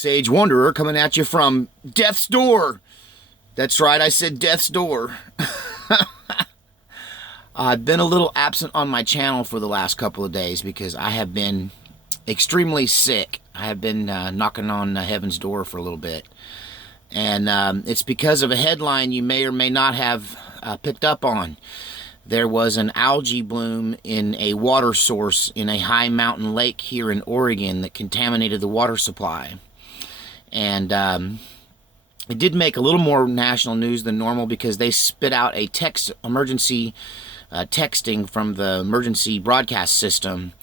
Sage Wanderer coming at you from Death's Door. That's right, I said Death's Door. I've been a little absent on my channel for the last couple of days because I have been extremely sick. I have been knocking on heaven's door for a little bit. And it's because of a headline you may or may not have picked up on. There was an algae bloom in a water source in a high mountain lake here in Oregon that contaminated the water supply. And it did make a little more national news than normal because they spit out a emergency texting from the emergency broadcast system.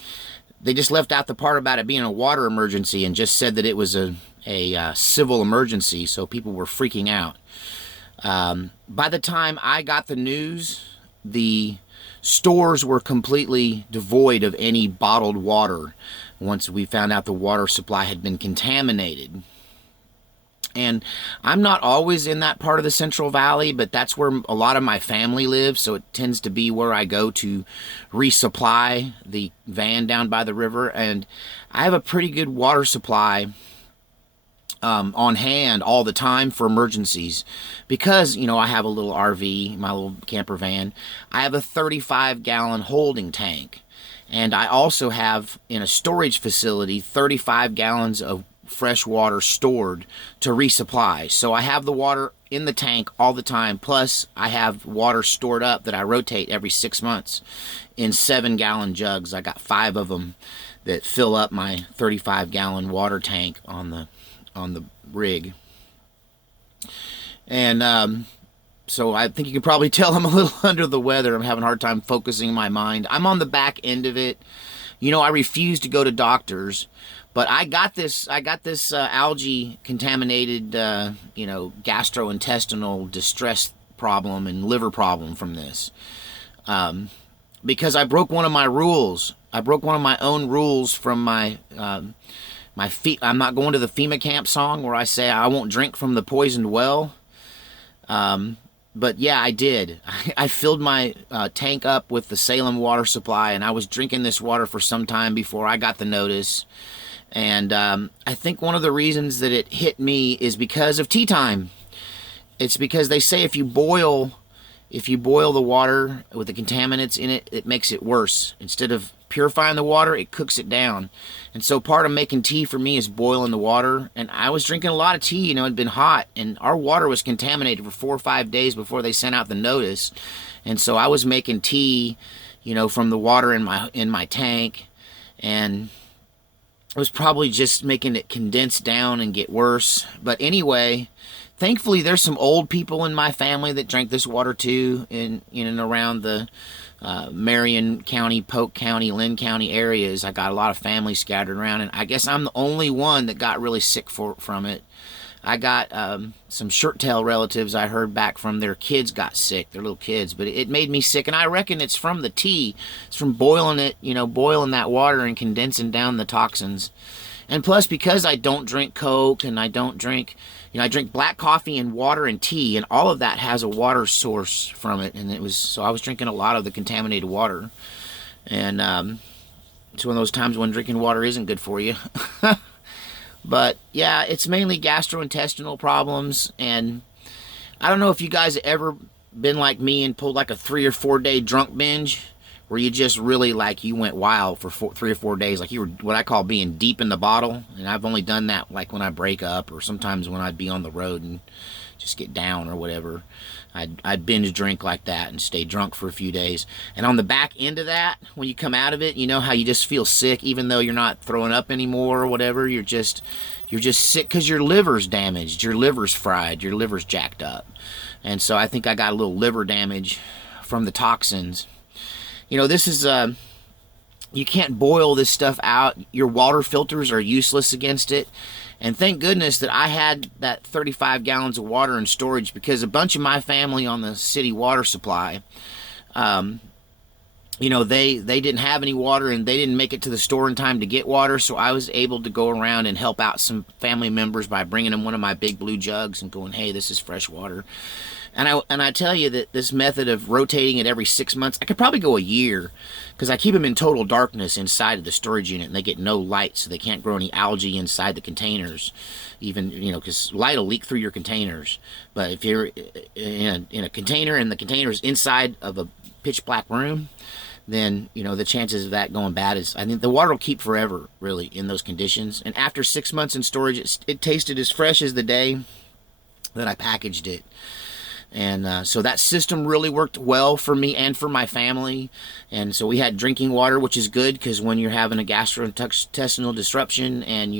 They just left out the part about it being a water emergency and just said that it was a civil emergency, so people were freaking out. By the time I got the news, the stores were completely devoid of any bottled water once we found out the water supply had been contaminated. And I'm not always in that part of the Central Valley, but that's where a lot of my family lives, so it tends to be where I go to resupply the van down by the river. And I have a pretty good water supply on hand all the time for emergencies because, you know, I have a little RV, my little camper van. I have a 35-gallon holding tank, and I also have in a storage facility 35 gallons of fresh water stored to resupply. So I have the water in the tank all the time, plus I have water stored up that I rotate every 6 months in 7-gallon jugs. I got 5 of them that fill up my 35-gallon water tank on the rig. And so I think you can probably tell I'm a little under the weather. I'm having a hard time focusing my mind. I'm on the back end of it. You know, I refuse to go to doctors, but I got this algae contaminated, gastrointestinal distress problem and liver problem from this. Because I broke one of my rules. I broke one of my own rules from my I'm not going to the FEMA camp song where I say I won't drink from the poisoned well. But yeah, I did. I filled my tank up with the Salem water supply, and I was drinking this water for some time before I got the notice. And I think one of the reasons that it hit me is because of tea time. It's because they say if you boil the water with the contaminants in it, it makes it worse. Instead of purifying the water, it cooks it down. And so part of making tea for me is boiling the water. And I was drinking a lot of tea, it'd been hot, and our water was contaminated for 4 or 5 days before they sent out the notice. And so I was making tea, from the water in my tank, and it was probably just making it condense down and get worse. But anyway, thankfully there's some old people in my family that drank this water too, in and around the Marion County, Polk County, Lynn County areas. I got a lot of family scattered around, and I guess I'm the only one that got really sick from it. I got some shirt-tail relatives I heard back from, their kids got sick, their little kids, but it made me sick, and I reckon it's from the tea. It's from boiling it, boiling that water and condensing down the toxins. And plus, because I don't drink Coke, and I don't drink, I drink black coffee and water and tea, and all of that has a water source from it. And so I was drinking a lot of the contaminated water. And it's one of those times when drinking water isn't good for you. But yeah, it's mainly gastrointestinal problems. And I don't know if you guys have ever been like me and pulled like a 3 or 4 day drunk binge, where you just really, you went wild for 3 or 4 days, like you were what I call being deep in the bottle. And I've only done that like when I break up, or sometimes when I'd be on the road and just get down or whatever. I'd binge drink like that and stay drunk for a few days. And on the back end of that, when you come out of it, you know how you just feel sick even though you're not throwing up anymore or whatever. You're just sick because your liver's damaged, your liver's fried, your liver's jacked up. And so I think I got a little liver damage from the toxins. This is, you can't boil this stuff out. Your water filters are useless against it. And thank goodness that I had that 35 gallons of water in storage, because a bunch of my family on the city water supply, they didn't have any water, and they didn't make it to the store in time to get water. So I was able to go around and help out some family members by bringing them one of my big blue jugs and going, hey, this is fresh water. And I tell you that this method of rotating it every 6 months, I could probably go a year, because I keep them in total darkness inside of the storage unit, and they get no light, so they can't grow any algae inside the containers. Even, because light will leak through your containers. But if you're in a container and the container is inside of a pitch black room, then the chances of that going bad is, I think the water will keep forever, really, in those conditions. And after 6 months in storage, it tasted as fresh as the day that I packaged it. And so that system really worked well for me and for my family. And so we had drinking water, which is good, because when you're having a gastrointestinal disruption and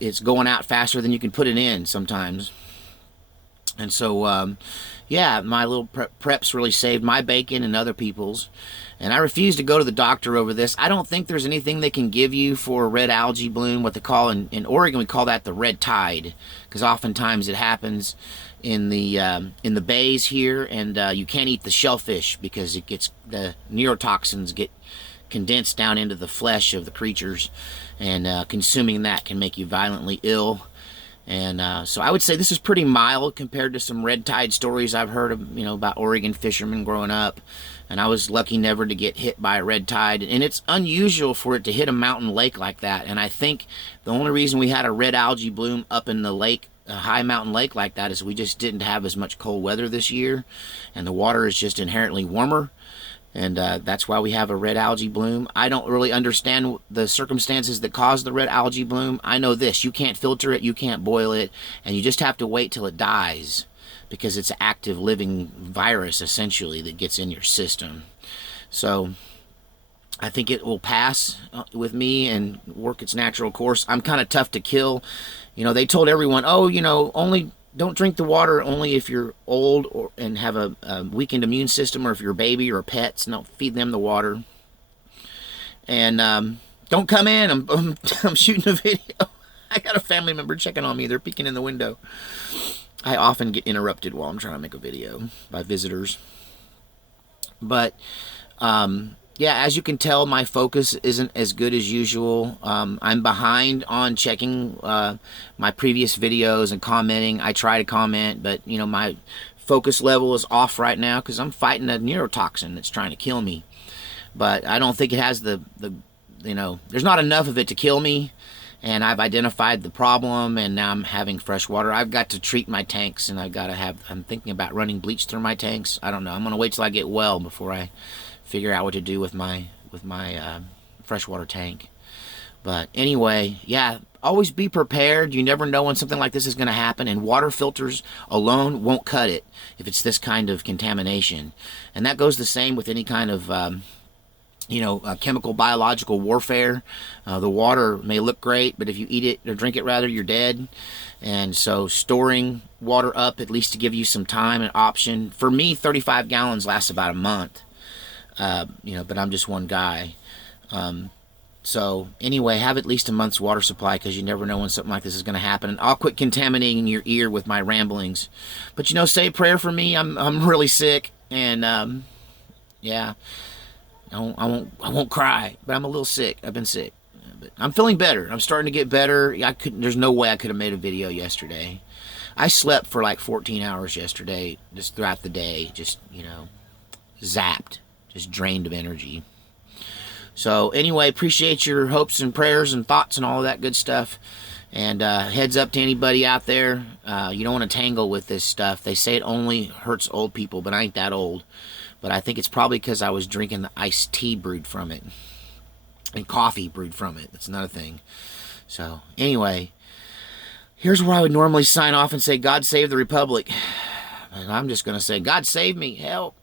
it's going out faster than you can put it in sometimes. And so yeah, my little preps really saved my bacon and other people's. And I refuse to go to the doctor over this. I don't think there's anything they can give you for red algae bloom, what they call in Oregon, we call that the red tide, because oftentimes it happens in the bays here, and you can't eat the shellfish because the neurotoxins get condensed down into the flesh of the creatures, and consuming that can make you violently ill. And so I would say this is pretty mild compared to some red tide stories I've heard of, about Oregon fishermen growing up. And I was lucky never to get hit by a red tide. And it's unusual for it to hit a mountain lake like that. And I think the only reason we had a red algae bloom up in the lake, a high mountain lake like that, is we just didn't have as much cold weather this year. And the water is just inherently warmer. And that's why we have a red algae bloom. I don't really understand the circumstances that cause the red algae bloom. I know this: you can't filter it, you can't boil it, and you just have to wait till it dies, because it's an active living virus, essentially, that gets in your system. So I think it will pass with me and work its natural course. I'm kind of tough to kill. They told everyone, only don't drink the water only if you're old and have a weakened immune system, or if you're a baby or pets, and don't feed them the water. And don't come in. I'm shooting a video. I got a family member checking on me. They're peeking in the window. I often get interrupted while I'm trying to make a video by visitors. But yeah, as you can tell, my focus isn't as good as usual. I'm behind on checking my previous videos and commenting. I try to comment, but my focus level is off right now because I'm fighting a neurotoxin that's trying to kill me. But I don't think it has there's not enough of it to kill me. And I've identified the problem, and now I'm having fresh water. I've got to treat my tanks, and I'm thinking about running bleach through my tanks. I don't know. I'm going to wait till I get well before I figure out what to do with my freshwater tank. But anyway, yeah, always be prepared. You never know when something like this is going to happen, and water filters alone won't cut it if it's this kind of contamination. And that goes the same with any kind of chemical, biological warfare. The water may look great, but if you eat it, or drink it rather, you're dead. And so storing water up, at least to give you some time and option. For me, 35 gallons lasts about a month. But I'm just one guy. So anyway, have at least a month's water supply, because you never know when something like this is going to happen. And I'll quit contaminating your ear with my ramblings. But say a prayer for me. I'm really sick, and yeah. I won't cry, but I'm a little sick. I've been sick, but I'm feeling better. I'm starting to get better. There's no way I could have made a video yesterday. I slept for like 14 hours yesterday, just throughout the day, just zapped, just drained of energy. So anyway, appreciate your hopes and prayers and thoughts and all of that good stuff. And heads up to anybody out there, you don't want to tangle with this stuff. They say it only hurts old people, but I ain't that old. But I think it's probably because I was drinking the iced tea brewed from it. And coffee brewed from it. That's another thing. So, anyway. Here's where I would normally sign off and say, God save the Republic. And I'm just going to say, God save me. Help.